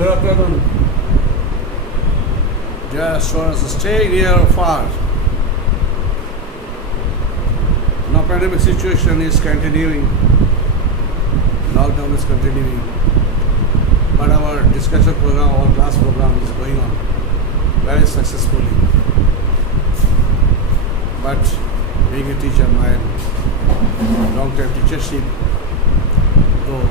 Good afternoon. Dear students, stay near or far. Now pandemic situation is continuing. Lockdown is continuing. But our discussion program, our class program is going on very successfully. But being a teacher, my long-time teachership, though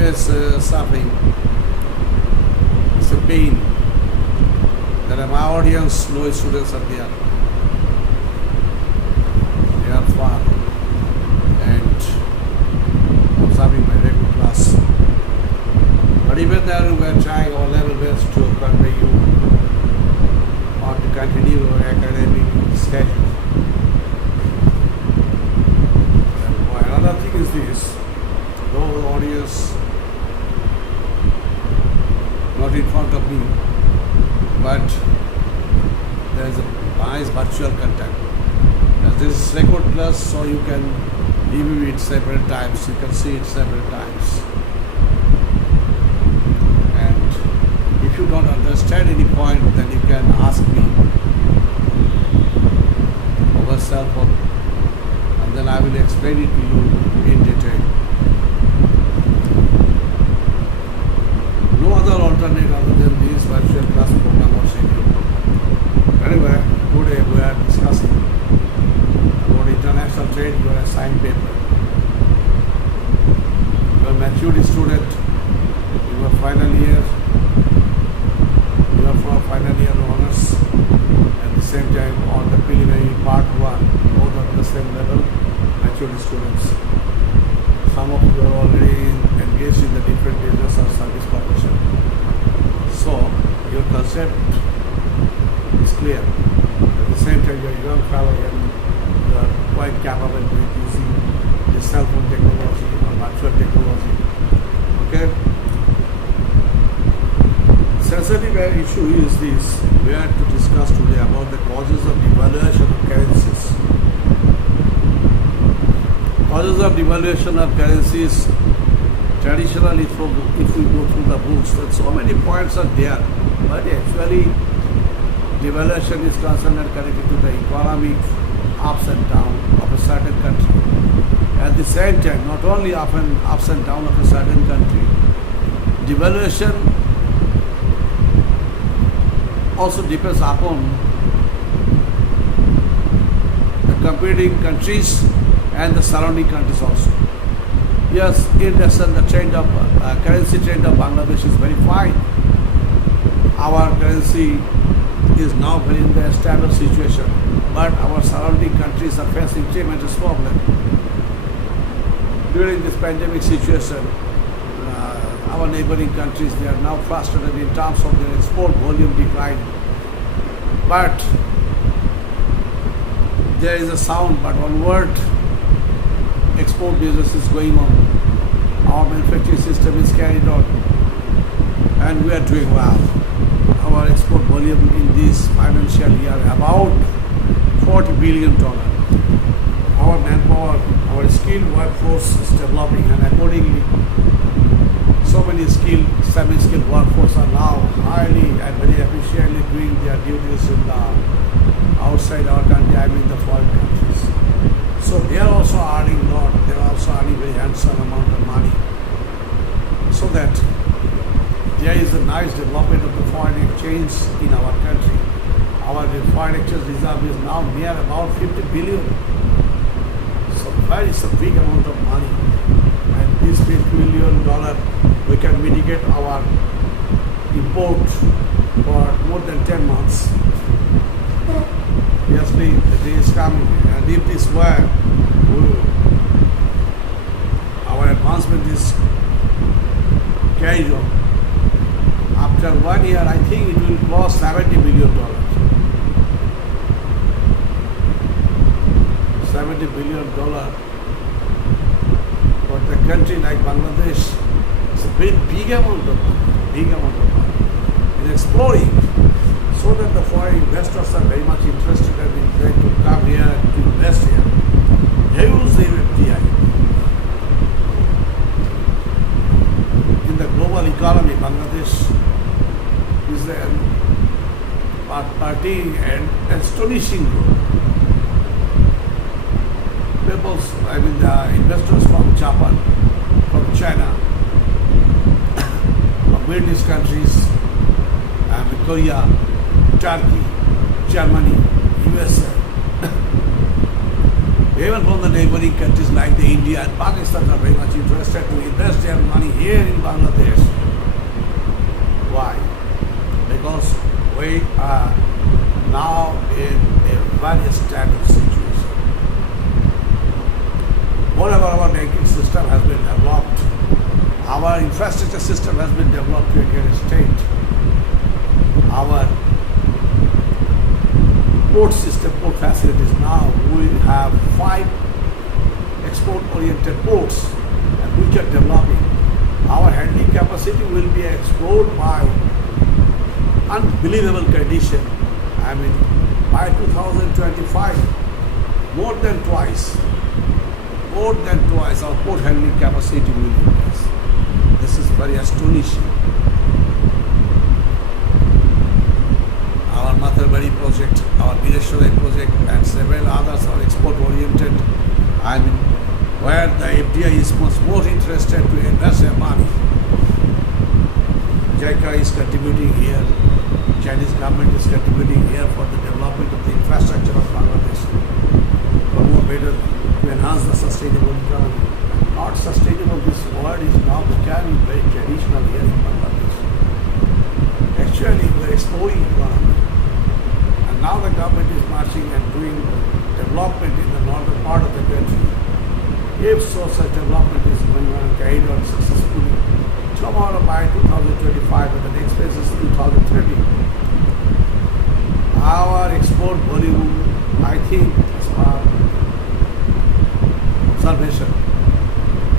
is suffering. It's a pain that my audience, no students are there. They are far and observing my regular class. But even there, we are trying our level best to convey you or to continue our academic schedule. And another thing is this, though the audience not in front of me, but there is a nice virtual contact. As this is record class, so you can review it several times, you can see it several times. And if you don't understand any point, then you can ask me over cell phone, and then I will explain it to you in detail. No other alternate other than this virtual class program or schedule. Anyway, today we are discussing about international trade, your assigned paper. You are a matured student, you are final year, you are for final year honors, at the same time on the preliminary part-1, both at the same level, matured students. Some of you are already engaged in the different business or service profession. So, your concept is clear. At the same time, you are a young fellow and you are quite capable with using the cell phone technology or virtual technology. Okay? Sensitive issue is this. We are to discuss today about the causes of devaluation of currencies. Causes of devaluation of currencies, traditionally, if we go through the books, then so many points are there. But actually, devaluation is concerned and connected to the economic ups and downs of a certain country. At the same time, not only ups and downs of a certain country, devaluation also depends upon the competing countries and the surrounding countries also. Yes, in lesson, the trend of currency trend of Bangladesh is very fine. Our currency is now very in the stable situation, but our surrounding countries are facing tremendous problem. During this pandemic situation, our neighboring countries, they are now frustrated in terms of their export volume decline. But there is a sound, but onward export business is going on. Our manufacturing system is carried on, and we are doing well. Our export volume in this financial year about $40 billion. Our manpower, our skilled workforce is developing, and accordingly, so many skilled, semi-skilled workforce are now highly and very efficiently doing their duties in the outside our country, I mean the foreign countries. So they are also earning a lot, they are also earning very handsome amount of money. So that there is a nice development of the foreign exchange in our country. Our foreign exchange reserve is now near about 50 billion. So that is a big amount of money. And this $50 billion, we can mitigate our import for more than 10 months. Obviously, the day is coming, and if this were, our advancement is carried on. After 1 year, I think it will cost $70 billion. $70 billion for the country like Bangladesh. It's a very big amount of money. It's exploring, so that the foreign investors are very much interested and in trying to come here to invest here. They use the FDI. Bangladesh is partying an astonishing growth. The investors from Japan, from China, from Middle East countries, Korea, Turkey, Germany, USA, even from the neighboring countries like the India and Pakistan are very much interested to invest their money here in Bangladesh. Why? Because we are now in a very stable situation. Whatever our banking system has been developed, our infrastructure system has been developed to a great state. Our port system, port facilities, now we have 5 export-oriented ports which are developing. Our handling capacity will be explored by unbelievable condition. By 2025, more than twice our port handling capacity will increase. This is very astonishing. Our Mohammadpur project, our Polash project, and several others are export-oriented, where the FDI is much more interested to invest their money. JICA is contributing here, Chinese government is contributing here for the development of the infrastructure of Bangladesh, for more better to enhance the sustainable economy. Not sustainable, this word is now becoming very traditional here in Bangladesh. Actually, we are exploring economy. And now the government is marching and doing development in the northern part of the country. If such development is going on, carried on successfully, tomorrow by 2025, and the next phase is 2030, our export volume, I think, as per observation,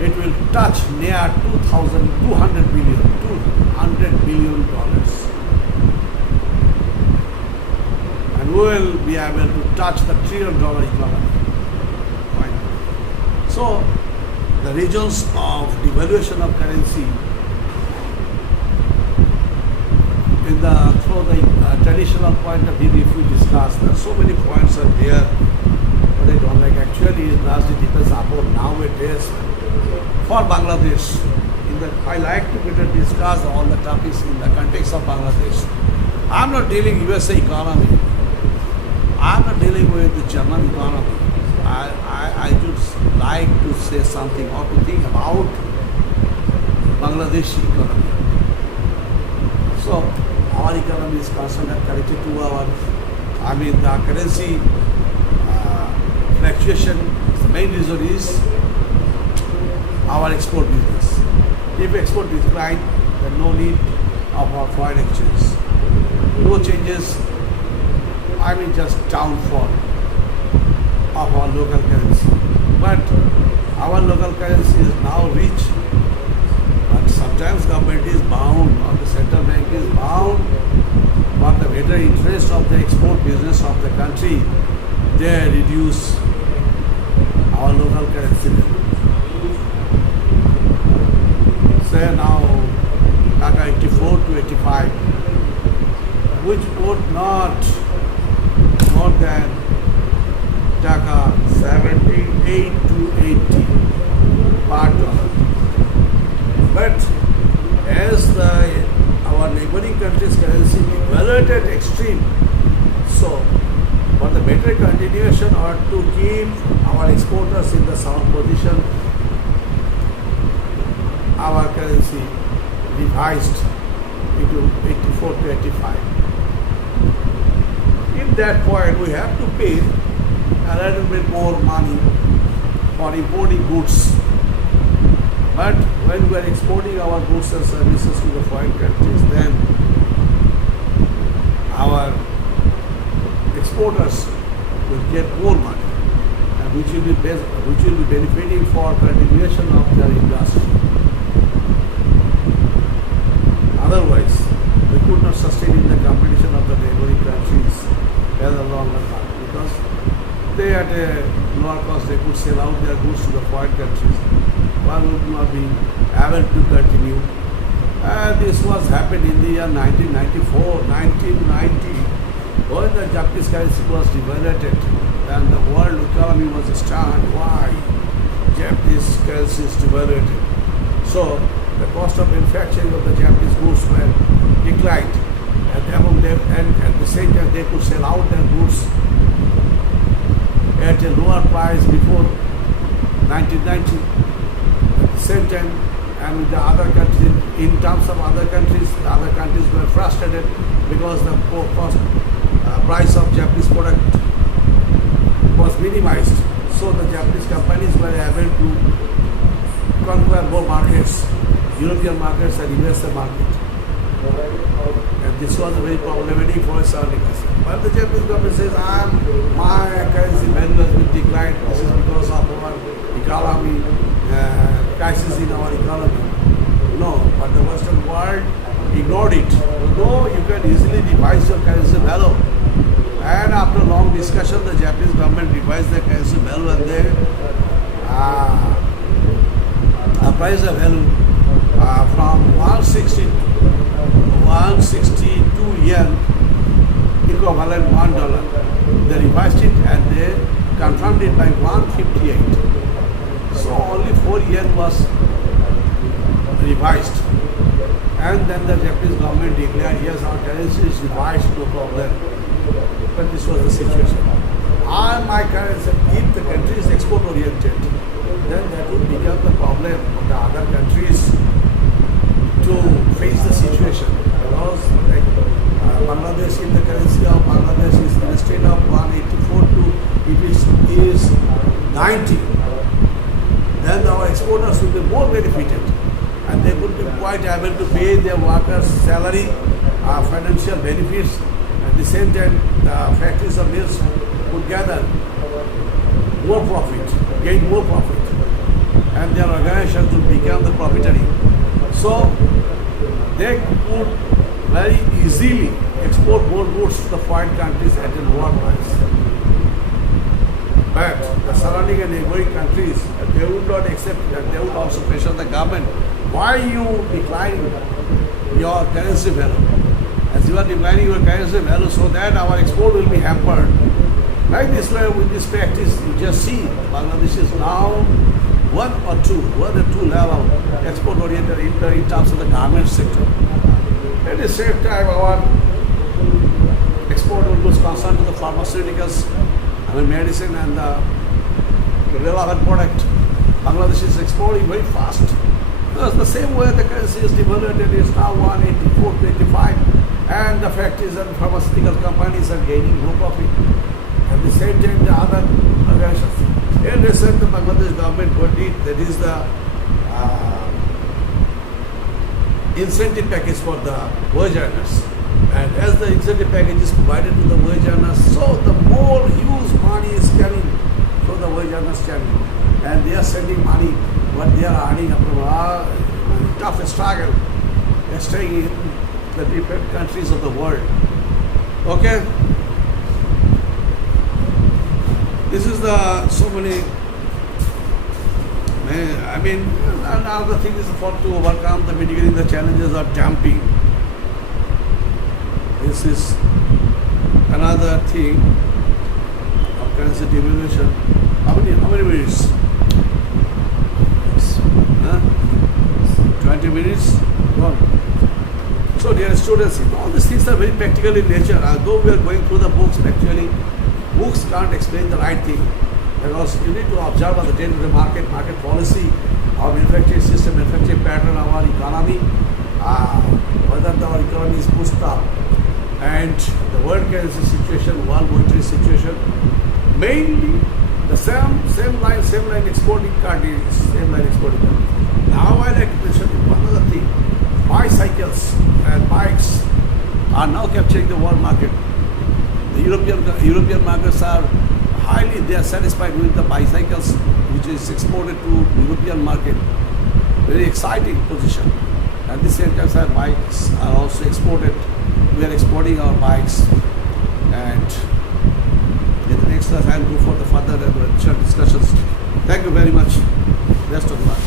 it will touch near $200 billion. And we will be able to touch the $1 trillion economy. Right? So, the regions of devaluation of currency through the traditional point of view, if we discuss, there are so many points are there, but I don't like. Actually, it largely depends upon nowadays for Bangladesh. I like to better discuss all the topics in the context of Bangladesh. I'm not dealing USA economy. I'm not dealing with the German economy. I just like to say something or to think about Bangladeshi economy. So, our economy is concerned and connected to the currency fluctuation. The main reason is our export business. If export decline, then no need of our foreign exchange. No changes, just downfall of our local currency. But our local currency is now rich. But sometimes government is bound, or the central bank is bound, for the better interest of the export business of the country, they reduce our local currency level. Say now, Taka 84 to 85, which would not more than Taka 78 to 80 $1. But as our neighboring countries' currency devalued extreme, so for the better continuation or to keep our exporters in the sound position, our currency revised into 84 to 85. In that point, we have to pay a little bit more money for importing goods. But when we are exporting our goods and services to the foreign countries, then our exporters will get more money, and which will be benefiting for continuation of their industry. Otherwise, we could not sustain in the competition of the neighboring countries as a longer run, because they at a lower cost they could sell out their goods to the foreign countries, while we would not be able to continue And this was happened in the year 1994, 1990, when the Japanese currency was devaluated and the world economy was stunned. Why? Japanese currency is devaluated. So the cost of manufacturing of the Japanese goods were declined, and among them, and at the same time they could sell out their goods at a lower price before 1990. At the same time, and with the other countries, in terms of other countries, the other countries were frustrated because the price of Japanese product was minimized. So the Japanese companies were able to conquer more markets, European markets and USA market. And this was very problematic for a certain extent. But the Japanese government says, my currency value has been declined. This is because of our economy, crisis in our economy. No, but the Western world ignored it. Although you can easily revise your currency value. And after long discussion, the Japanese government revised the currency value and they appraised the value from 162 yen equivalent $1. They revised it and they confirmed it by 158. So only 4 yen was revised. And then the Japanese government declared, yes, our currency is revised, no problem. But this was the situation. My currency, if the country is export oriented, then that would become the problem of the other countries to face the situation. Because like Bangladesh, if the currency of Bangladesh is in a state of 184 to if it is 90, then our exporters will be more benefited and they would be quite able to pay their workers' salary, financial benefits. At the same time, the factories of mills would gather more profit, gain more profit, and their organizations would become the profitary. So they could very easily export more goods to the foreign countries at a lower price. But the surrounding and neighboring countries, they would not accept that. They would also pressure the government. Why you decline your currency value? As you are declining your currency value so that our export will be hampered. Like this way, with this practice, you just see Bangladesh is now one or two level export oriented in terms of the garment sector. At the same time, our export was concerned to the pharmaceuticals, medicine and the relevant product. Bangladesh is exporting very fast. Because the same way the currency is devaluated, is now 184.25, and the factories and pharmaceutical companies are gaining more profit. At the same time, the other organizations. In recent, the Bangladesh government what did, that is the incentive package for the wage earners. And as the incentive package is provided to the wage earners, so the more huge money is coming to the wage earners channel. And they are sending money, what they are earning from a tough struggle, staying in the different countries of the world. Okay? This is the so many. I mean, another thing is for to overcome the mitigating the challenges of dumping. This is another thing of currency devaluation. How many minutes? 20 minutes? Gone. So dear students, all these things are very practical in nature. Although we are going through the books, actually, books can't explain the right thing. Because you need to observe the day-to-day market policy, our manufacturing system, manufacturing pattern, our economy, whether our economy is pushed up, and the world currency situation, world monetary situation, mainly the same line exporting countries, same line exporting countries. Now I like to mention one other thing. Bicycles and bikes are now capturing the world market. The European markets are they are satisfied with the bicycles which is exported to European market. Very exciting position. At the same time, our bikes are also exported. We are exporting our bikes, and in the next class I will go for the further discussions. Thank you very much. Best of luck.